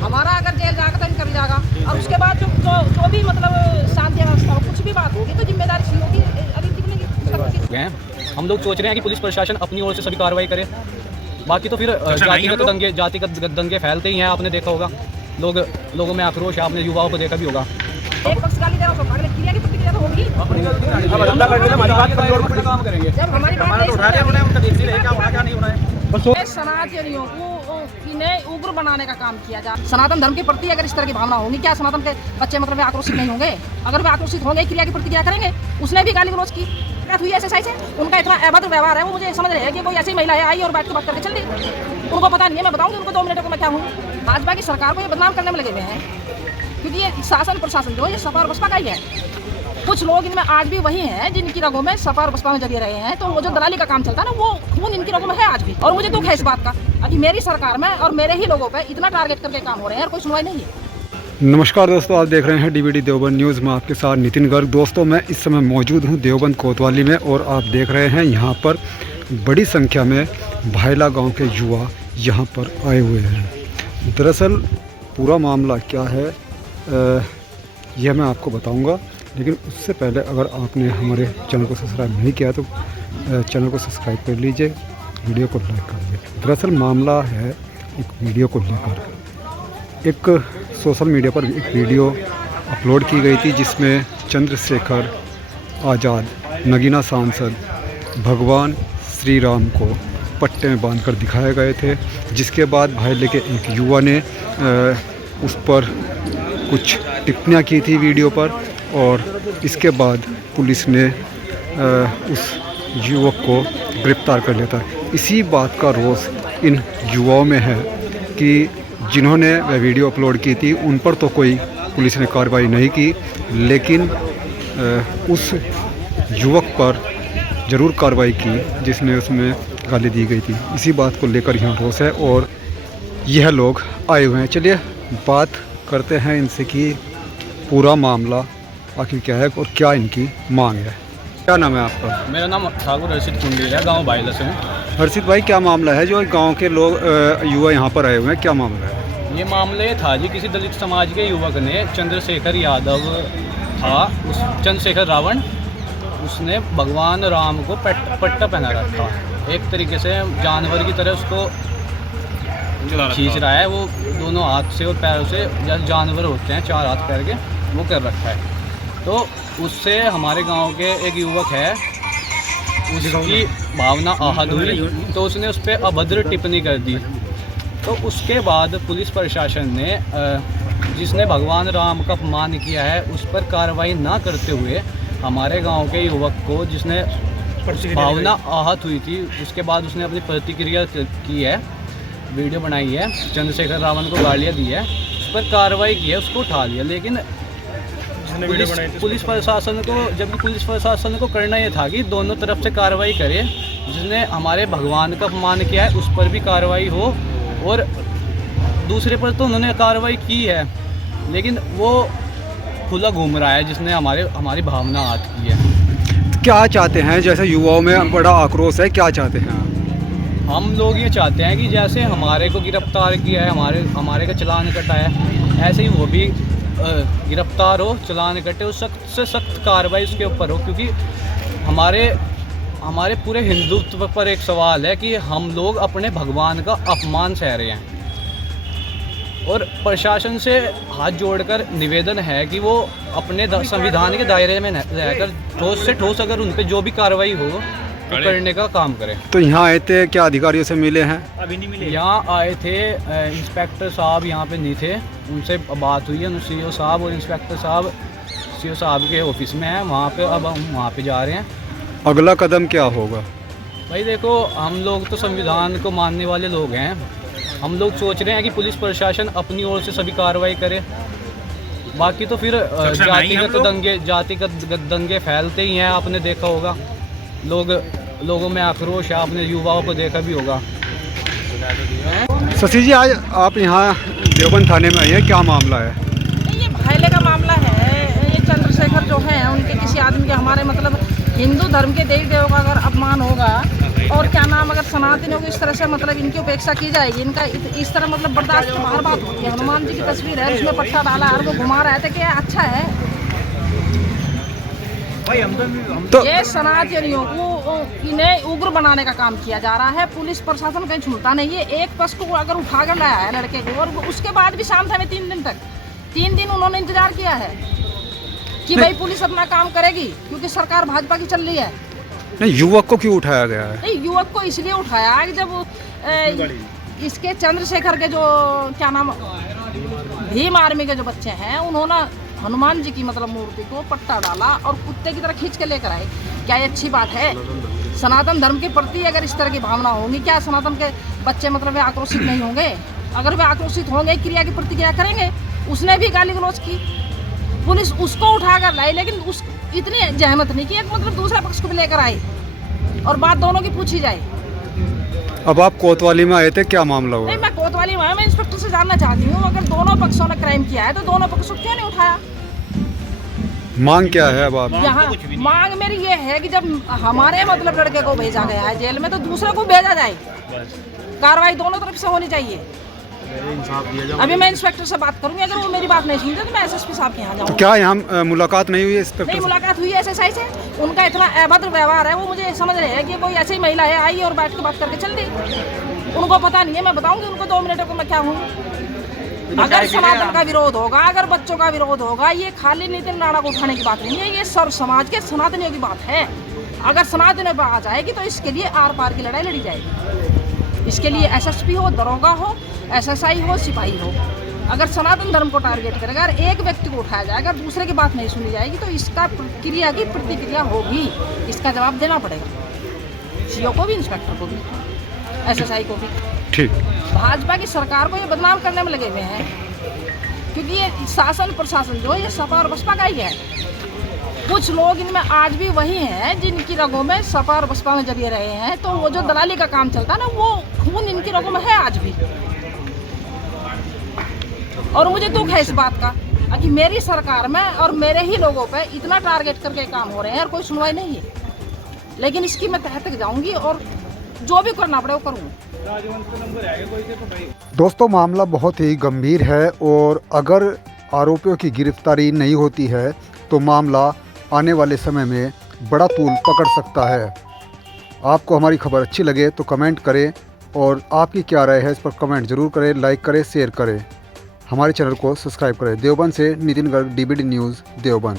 हमारा अगर जेल जाएगा तो इनका भी जाएगा, और उसके बाद जो भी मतलब शांति व्यवस्था हो, कुछ भी बात होगी तो जिम्मेदारी सी होगी अभी की। हम लोग सोच रहे हैं कि पुलिस प्रशासन अपनी ओर से सभी कार्रवाई करे, बाकी तो फिर जातिगत दंगे फैलते ही हैं। आपने देखा होगा, लोगों में आक्रोश है, आपने युवाओं को देखा भी होगा। एक पक्ष गाली दे रहा हो, अगले क्रिया की प्रतिक्रिया तो होगी। काम करेंगे जब हमारी बात सनातनियों ने उग्र बनाने का काम किया जाए, सनातन धर्म के प्रति अगर इस तरह की भावना होगी, क्या सनातन के बच्चे मतलब वे आक्रोशित नहीं होंगे? अगर वे आक्रोशित होंगे, क्रिया की प्रतिक्रिया करेंगे। उसने भी गाली गलौज की, हुई ऐसे से उनका इतना अभद्र व्यवहार है, वो मुझे समझ रहे हैं कि कोई ऐसी महिला है आई और बैठ के बात करके चल दी। उनको पता नहीं है, मैं बताऊंगी उनको 2 मिनट को मैं क्या हूँ। भाजपा की सरकार को ये बदनाम करने में लगे हुए हैं, क्योंकि ये शासन प्रशासन जो है ये सपा और बसपा का ही है। कुछ लोग इनमें आज भी वही हैं जिनकी रगों में सपा और बसपा में जलिए रहे हैं, तो वो जो दलाली का काम चलता है ना, वो खून इनकी रगों में है आज भी। और मुझे दुख है इस बात का, अभी मेरी सरकार में और मेरे ही लोगों पे इतना टारगेट करके काम हो रहे हैं और कोई सुनवाई नहीं है। नमस्कार दोस्तों, आप देख रहे हैं डीवीडी देवबंद न्यूज़ में आपके साथ नितिन गर्ग। दोस्तों, मैं इस समय मौजूद हूं देवबंद कोतवाली में और आप देख रहे हैं यहां पर बड़ी संख्या में भायला गांव के युवा यहां पर आए हुए हैं। दरअसल पूरा मामला क्या है यह मैं आपको बताऊंगा, लेकिन उससे पहले अगर आपने हमारे चैनल को सब्सक्राइब नहीं किया तो चैनल को सब्सक्राइब कर लीजिए, वीडियो को लाइक कर लीजिए। दरअसल मामला है एक वीडियो को लेकर, एक सोशल मीडिया पर एक वीडियो अपलोड की गई थी जिसमें चंद्रशेखर आज़ाद नगीना सांसद भगवान श्री राम को पट्टे में बांधकर दिखाए गए थे, जिसके बाद भाईले के एक युवा ने उस पर कुछ टिप्पणियां की थी वीडियो पर, और इसके बाद पुलिस ने उस युवक को गिरफ्तार कर लिया था। इसी बात का रोष इन युवाओं में है कि जिन्होंने वह वीडियो अपलोड की थी उन पर तो कोई पुलिस ने कार्रवाई नहीं की, लेकिन उस युवक पर ज़रूर कार्रवाई की जिसने उसमें गाली दी गई थी। इसी बात को लेकर यहाँ रोष है और यह लोग आए हुए हैं। चलिए बात करते हैं इनसे कि पूरा मामला आखिर क्या है और क्या इनकी मांग है। क्या नाम है आपका? मेरा नाम ठाकुर हर्षित कुंडील है, गाँव भाईला से हूँ। हर्षित भाई, क्या मामला है जो गांव के लोग युवा यहाँ पर आए हुए हैं, क्या मामला है? ये मामला ये था जी, किसी दलित समाज के युवक ने चंद्रशेखर यादव था, उस चंद्रशेखर रावण, उसने भगवान राम को पट्टा पहना रखा, एक तरीके से जानवर की तरह उसको खींच रहा है। वो दोनों हाथ से और पैरों से, जैसे जानवर होते हैं 4 हाथ पैर के, वो कर रखा है। तो उससे हमारे गांव के एक युवक है, उसकी भावना आहत हुई, तो उसने उस पर अभद्र टिप्पणी कर दी। तो उसके बाद पुलिस प्रशासन ने जिसने भगवान राम का अपमान किया है उस पर कार्रवाई ना करते हुए हमारे गांव के युवक को, जिसने भावना आहत हुई थी, उसके बाद उसने अपनी प्रतिक्रिया की है, वीडियो बनाई है, चंद्रशेखर रावण को गालियाँ दी है, उस पर कार्रवाई की है, उसको उठा लिया। लेकिन पुलिस प्रशासन को, जबकि पुलिस प्रशासन को करना ये था कि दोनों तरफ से कार्रवाई करे, जिसने हमारे भगवान का अपमान किया है उस पर भी कार्रवाई हो, और दूसरे पर तो उन्होंने कार्रवाई की है, लेकिन वो खुला घूम रहा है जिसने हमारी भावना आहत की है। क्या चाहते हैं? जैसे युवाओं में बड़ा आक्रोश है, क्या चाहते हैं? हम लोग ये चाहते हैं कि जैसे हमारे को गिरफ्तार किया है, हमारे का चालान कटा है, ऐसे ही वो भी गिरफ्तार हो, चालान कटे, उस सख्त से सख्त कार्रवाई उसके ऊपर हो, क्योंकि हमारे पूरे हिंदुत्व पर एक सवाल है कि हम लोग अपने भगवान का अपमान सह रहे हैं। और प्रशासन से हाथ जोड़कर निवेदन है कि वो अपने संविधान के दायरे में रहकर ठोस से ठोस अगर उन पर जो भी कार्रवाई हो तो करने का काम करें। तो यहाँ आए थे, क्या अधिकारियों से मिले हैं? अभी नहीं मिले। यहाँ आए थे, इंस्पेक्टर साहब यहाँ पे नहीं थे, उनसे बात हुई है, सीओ साहब और इंस्पेक्टर साहब सीओ साहब के ऑफिस में हैं वहाँ पे। अब हम वहाँ पे जा रहे हैं। अगला कदम क्या होगा? भाई देखो, हम लोग तो संविधान को मानने वाले लोग हैं, हम लोग सोच रहे हैं कि पुलिस प्रशासन अपनी ओर से सभी कार्रवाई करे, बाकी तो फिर जातिगत दंगे फैलते ही हैं। आपने देखा होगा, लोगों में आक्रोश है, आपने युवाओं को देखा भी होगा। शशि जी, आज आप यहाँ देवबंद थाने में आई है, क्या मामला है? ये भाईले का मामला है। ये चंद्रशेखर जो है उनके किसी आदमी के, हमारे मतलब हिंदू धर्म के देवी देवों का अगर अपमान होगा और क्या नाम अगर सनातनियों को इस तरह से मतलब इनकी उपेक्षा की जाएगी, इनका इस तरह मतलब बर्दाश्त के बाहर बात होती है। हनुमान जी की तस्वीर है, उसमें पट्टा डाला और वो घुमा रहे थे, क्या अच्छा है? तो ये सनातनियों को इन्हें उग्र बनाने का काम किया जा रहा है। पुलिस प्रशासन कहीं छूटता नहीं है। एक बस को अगर उठाकर लाया है लड़के को, और उसके बाद भी शांत है 3 दिन तक, 3 दिन उन्होंने इंतजार किया है कि भाई पुलिस अपना काम करेगी, क्योंकि सरकार भाजपा की चल रही है। नहीं, युवक को क्यों उठाया गया है? नहीं, युवक को इसलिए उठाया है कि जब इसके चंद्रशेखर के जो क्या नाम भीम आर्मी के जो बच्चे हैं, उन्होंने हनुमान जी की मतलब मूर्ति को पट्टा डाला और कुत्ते की तरह खींच के लेकर आए। क्या ये अच्छी बात है? सनातन धर्म के प्रति अगर इस तरह की भावना होगी, क्या सनातन के बच्चे मतलब वे आक्रोशित नहीं होंगे? अगर वे आक्रोशित होंगे, क्रिया की प्रतिक्रिया करेंगे। उसने भी गाली गलौज की, पुलिस उसको उठाकर लाई, लेकिन उस इतनी जहमत नहीं की एक मतलब दूसरे पक्ष को भी लेकर आई और बात दोनों की पूछी जाए। अब आप कोतवाली में आए थे, क्या मामला हुआ? नहीं, मैं कोतवाली में आया, मैं इंस्पेक्टर से जानना चाहती हूँ, अगर दोनों पक्षों ने क्राइम किया है तो दोनों पक्षों को क्यों नहीं उठाया? मांग क्या है अब आप? यहाँ मांग मेरी ये है कि जब हमारे मतलब लड़के को भेजा गया है जेल में, तो दूसरे को भेजा जाए। कार्रवाई दोनों तरफ से होनी चाहिए। अभी मैं इंस्पेक्टर से बात करूंगी, अगर वो मेरी बात नहीं सुनते तो मैं एसएसपी साहब के यहाँ तो जाऊंगी। क्या यहाँ मुलाकात नहीं हुई है इंस्पेक्टर नहीं, से? मुलाकात हुई है एसएसआई से। उनका इतना अभद्र व्यवहार है, वो मुझे समझ रहे हैं कि कोई ऐसी महिला है, आई और बैठ के बात करके चल दी। उनको पता नहीं है, मैं बताऊंगी उनको 2 मिनटों को मैं क्या हूँ। अगर सनातन का विरोध होगा, अगर बच्चों का विरोध होगा, ये खाली नितिन राणा को उठाने की बात नहीं है, ये सर्व समाज के सनातनियों की बात है। अगर सनातनियों पर आ जाएगी तो इसके लिए आर पार की लड़ाई लड़ी जाएगी। इसके लिए एसएसपी हो, दरोगा हो, एसएसआई हो, सिपाही हो, अगर सनातन धर्म को टारगेट करेगा, अगर एक व्यक्ति को उठाया जाएगा, दूसरे की बात नहीं सुनी जाएगी, तो इसका क्रिया की प्रतिक्रिया होगी। इसका जवाब देना पड़ेगा, सीओ को भी, इंस्पेक्टर को भी, एसएसआई को भी। ठीक। भाजपा की सरकार को ये बदनाम करने में लगे हुए हैं, क्योंकि ये शासन प्रशासन जो है ये सपा और बसपा का ही है। कुछ लोग इनमें आज भी वही हैं जिनकी रगों में सपा और बसपा में जरिए रहे हैं, तो वो जो दलाली का काम चलता है ना, वो खून इनकी रगों में है आज भी। और मुझे दुख है इस बात का कि मेरी सरकार में और मेरे ही लोगों पे इतना टारगेट करके काम हो रहे हैं और कोई सुनवाई नहीं है। लेकिन इसकी मैं तह तक जाऊंगी और जो भी करना पड़े वो करूँगी। दोस्तों, मामला बहुत ही गंभीर है और अगर आरोपियों की गिरफ्तारी नहीं होती है तो मामला आने वाले समय में बड़ा तूल पकड़ सकता है। आपको हमारी खबर अच्छी लगे तो कमेंट करें और आपकी क्या राय है इस पर कमेंट ज़रूर करें, लाइक करें, शेयर करें। हमारे चैनल को सब्सक्राइब करें। देवबंद से नितिन गर्ग, DBD न्यूज़ देवबंद।